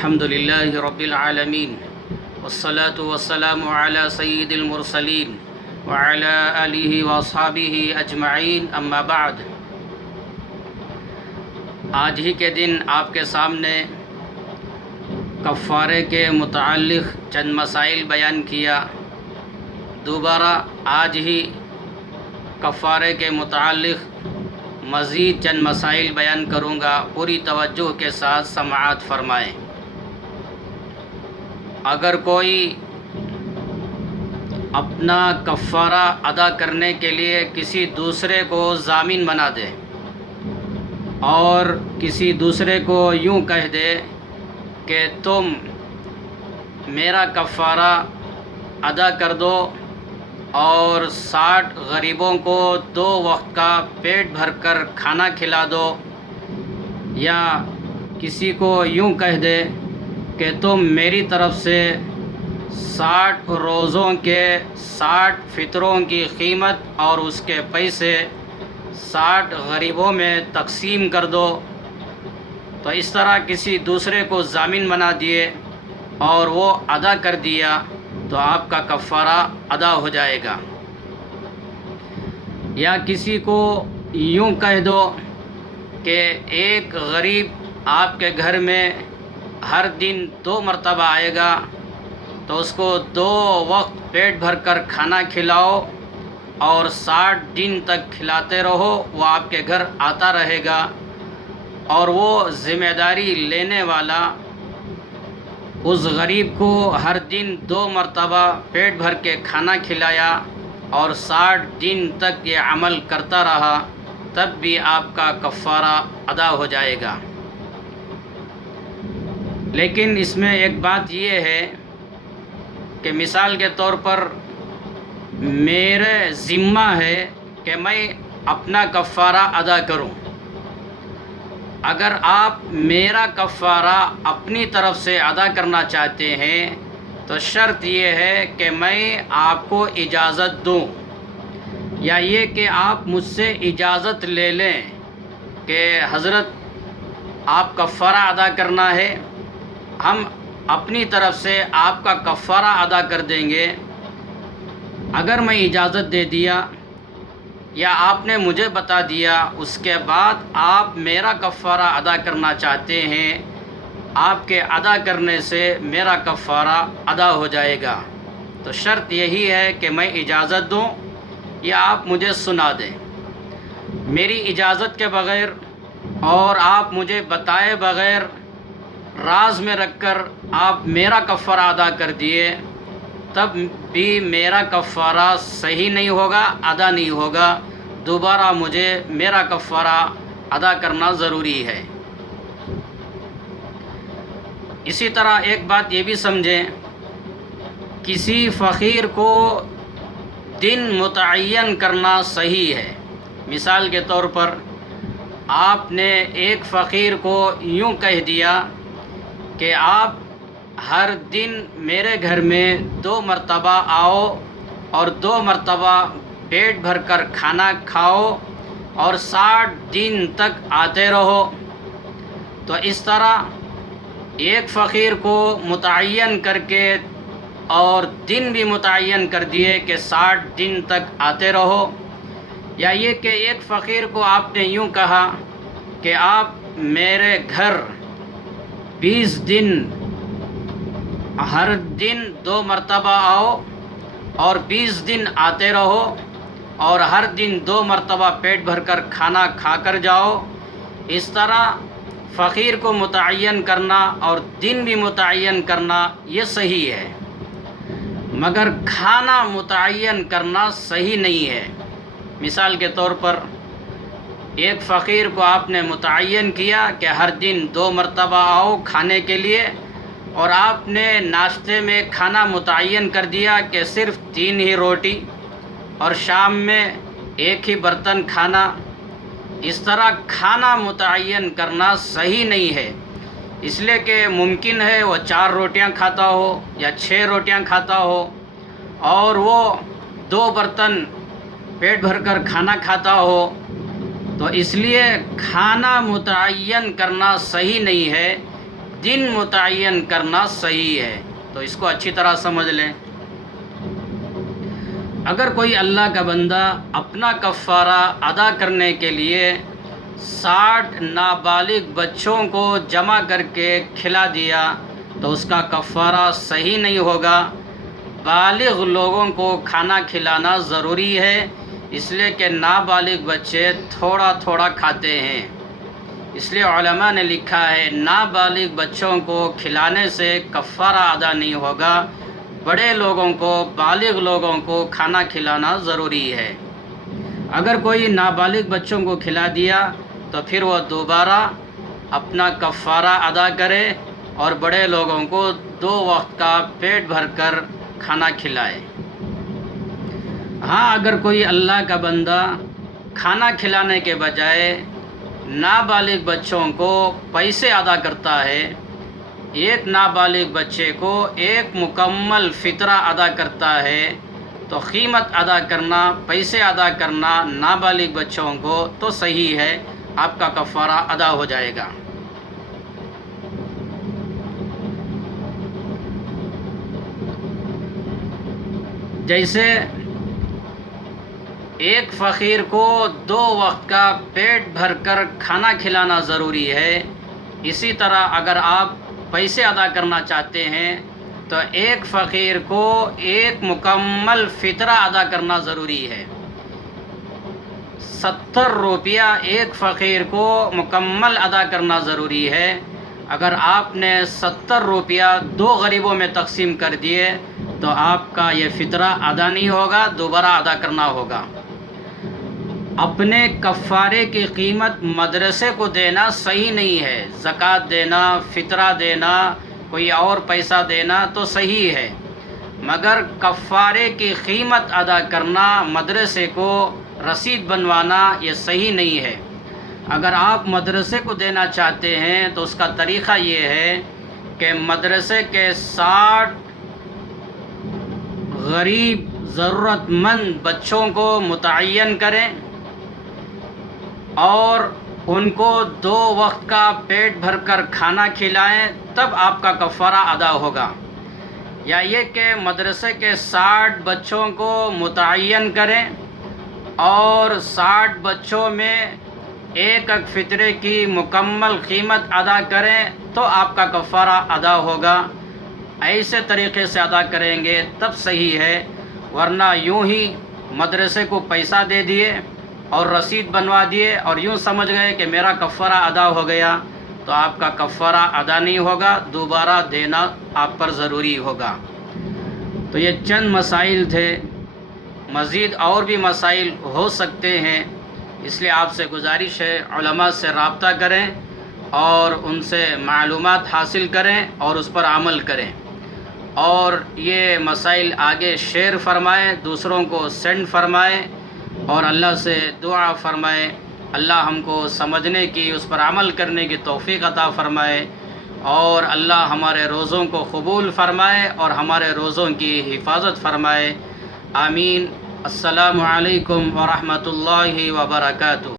الحمد لله رب العالمين والصلاة والسلام على سيد المرسلين وعلى آله وأصحابه أجمعين أما بعد۔ آج ہی کے دن آپ کے سامنے کفارے کے متعلق چند مسائل بیان کیا۔ دوبارہ آج ہی کفارے کے متعلق مزید چند مسائل بیان کروں گا، پوری توجہ کے ساتھ سماعت فرمائیں۔ اگر کوئی اپنا کفارہ ادا کرنے کے لیے کسی دوسرے کو ضامن بنا دے اور کسی دوسرے کو یوں کہہ دے کہ تم میرا کفارہ ادا کر دو اور 60 غریبوں کو 2 وقت کا پیٹ بھر کر کھانا کھلا دو، یا کسی کو یوں کہہ دے کہ تم میری طرف سے 60 روزوں کے 60 فطروں کی قیمت اور اس کے پیسے 60 غریبوں میں تقسیم کر دو، تو اس طرح کسی دوسرے کو ضامن بنا دیے اور وہ ادا کر دیا تو آپ کا کفارہ ادا ہو جائے گا۔ یا کسی کو یوں کہہ دو کہ ایک غریب آپ کے گھر میں ہر دن 2 مرتبہ آئے گا، تو اس کو 2 وقت پیٹ بھر کر کھانا کھلاؤ اور 60 دن تک کھلاتے رہو، وہ آپ کے گھر آتا رہے گا، اور وہ ذمہ داری لینے والا اس غریب کو ہر دن 2 مرتبہ پیٹ بھر کے کھانا کھلایا اور 60 دن تک یہ عمل کرتا رہا، تب بھی آپ کا کفارہ ادا ہو جائے گا۔ لیکن اس میں ایک بات یہ ہے کہ مثال کے طور پر میرے ذمہ ہے کہ میں اپنا کفارہ ادا کروں۔ اگر آپ میرا کفارہ اپنی طرف سے ادا کرنا چاہتے ہیں تو شرط یہ ہے کہ میں آپ کو اجازت دوں، یا یہ کہ آپ مجھ سے اجازت لے لیں کہ حضرت آپ کفارہ ادا کرنا ہے، ہم اپنی طرف سے آپ کا کفارہ ادا کر دیں گے۔ اگر میں اجازت دے دیا یا آپ نے مجھے بتا دیا، اس کے بعد آپ میرا کفارہ ادا کرنا چاہتے ہیں، آپ کے ادا کرنے سے میرا کفارہ ادا ہو جائے گا۔ تو شرط یہی ہے کہ میں اجازت دوں یا آپ مجھے سنا دیں۔ میری اجازت کے بغیر اور آپ مجھے بتائے بغیر راز میں رکھ کر آپ میرا کفارہ ادا کر دیے، تب بھی میرا کفارہ صحیح نہیں ہوگا، ادا نہیں ہوگا۔ دوبارہ مجھے میرا کفارہ ادا کرنا ضروری ہے۔ اسی طرح ایک بات یہ بھی سمجھیں، کسی فقیر کو دن متعین کرنا صحیح ہے۔ مثال کے طور پر آپ نے ایک فقیر کو یوں کہہ دیا کہ آپ ہر دن میرے گھر میں 2 مرتبہ آؤ اور 2 مرتبہ پیٹ بھر کر کھانا کھاؤ اور 60 دن تک آتے رہو۔ تو اس طرح ایک فقیر کو متعین کر کے اور دن بھی متعین کر دیے کہ 60 دن تک آتے رہو، یا یہ کہ ایک فقیر کو آپ نے یوں کہا کہ آپ میرے گھر 20 دن ہر دن 2 مرتبہ آؤ اور 20 دن آتے رہو اور ہر دن 2 مرتبہ پیٹ بھر کر کھانا کھا کر جاؤ۔ اس طرح فقیر کو متعین کرنا اور دن بھی متعین کرنا یہ صحیح ہے، مگر کھانا متعین کرنا صحیح نہیں ہے۔ مثال کے طور پر ایک فقیر کو آپ نے متعین کیا کہ ہر دن 2 مرتبہ آؤ کھانے کے لیے، اور آپ نے ناشتے میں کھانا متعین کر دیا کہ صرف 3 ہی روٹی اور شام میں 1 ہی برتن کھانا۔ اس طرح کھانا متعین کرنا صحیح نہیں ہے، اس لیے کہ ممکن ہے وہ 4 روٹیاں کھاتا ہو یا 6 روٹیاں کھاتا ہو اور وہ 2 برتن پیٹ بھر کر کھانا کھاتا ہو، تو اس لیے کھانا متعین کرنا صحیح نہیں ہے۔ دن متعین کرنا صحیح ہے۔ تو اس کو اچھی طرح سمجھ لیں۔ اگر کوئی اللہ کا بندہ اپنا کفارہ ادا کرنے کے لیے 60 نابالغ بچوں کو جمع کر کے کھلا دیا تو اس کا کفارہ صحیح نہیں ہوگا۔ بالغ لوگوں کو کھانا کھلانا ضروری ہے، اس لیے کہ نابالغ بچے تھوڑا تھوڑا کھاتے ہیں۔ اس لیے علماء نے لکھا ہے نابالغ بچوں کو کھلانے سے کفارہ ادا نہیں ہوگا، بڑے لوگوں کو، بالغ لوگوں کو کھانا کھلانا ضروری ہے۔ اگر کوئی نابالغ بچوں کو کھلا دیا تو پھر وہ دوبارہ اپنا کفارہ ادا کرے اور بڑے لوگوں کو 2 وقت کا پیٹ بھر کر کھانا کھلائے۔ ہاں، اگر کوئی اللہ کا بندہ کھانا کھلانے کے بجائے نابالغ بچوں کو پیسے ادا کرتا ہے، ایک نابالغ بچے کو ایک مکمل فطرہ ادا کرتا ہے، تو قیمت ادا کرنا، پیسے ادا کرنا نابالغ بچوں کو تو صحیح ہے، آپ کا کفارہ ادا ہو جائے گا۔ جیسے ایک فقیر کو 2 وقت کا پیٹ بھر کر کھانا کھلانا ضروری ہے، اسی طرح اگر آپ پیسے ادا کرنا چاہتے ہیں تو ایک فقیر کو ایک مکمل فطرہ ادا کرنا ضروری ہے۔ 70 روپیہ ایک فقیر کو مکمل ادا کرنا ضروری ہے۔ اگر آپ نے 70 روپیہ 2 غریبوں میں تقسیم کر دیے تو آپ کا یہ فطرہ ادا نہیں ہوگا، دوبارہ ادا کرنا ہوگا۔ اپنے کفارے کی قیمت مدرسے کو دینا صحیح نہیں ہے۔ زکوٰۃ دینا، فطرہ دینا، کوئی اور پیسہ دینا تو صحیح ہے، مگر کفارے کی قیمت ادا کرنا، مدرسے کو رسید بنوانا، یہ صحیح نہیں ہے۔ اگر آپ مدرسے کو دینا چاہتے ہیں تو اس کا طریقہ یہ ہے کہ مدرسے کے 60 غریب ضرورت مند بچوں کو متعین کریں اور ان کو 2 وقت کا پیٹ بھر کر کھانا کھلائیں، تب آپ کا کفارہ ادا ہوگا۔ یا یہ کہ مدرسے کے 60 بچوں کو متعین کریں اور 60 بچوں میں ایک فطرے کی مکمل قیمت ادا کریں تو آپ کا کفارہ ادا ہوگا۔ ایسے طریقے سے ادا کریں گے تب صحیح ہے، ورنہ یوں ہی مدرسے کو پیسہ دے دیے اور رسید بنوا دیے اور یوں سمجھ گئے کہ میرا کفارہ ادا ہو گیا، تو آپ کا کفارہ ادا نہیں ہوگا، دوبارہ دینا آپ پر ضروری ہوگا۔ تو یہ چند مسائل تھے، مزید اور بھی مسائل ہو سکتے ہیں، اس لیے آپ سے گزارش ہے علماء سے رابطہ کریں اور ان سے معلومات حاصل کریں اور اس پر عمل کریں، اور یہ مسائل آگے شیئر فرمائیں، دوسروں کو سینڈ فرمائیں اور اللہ سے دعا فرمائیں اللہ ہم کو سمجھنے کی، اس پر عمل کرنے کی توفیق عطا فرمائے، اور اللہ ہمارے روزوں کو قبول فرمائے اور ہمارے روزوں کی حفاظت فرمائے۔ آمین۔ السلام علیکم ورحمۃ اللہ وبرکاتہ۔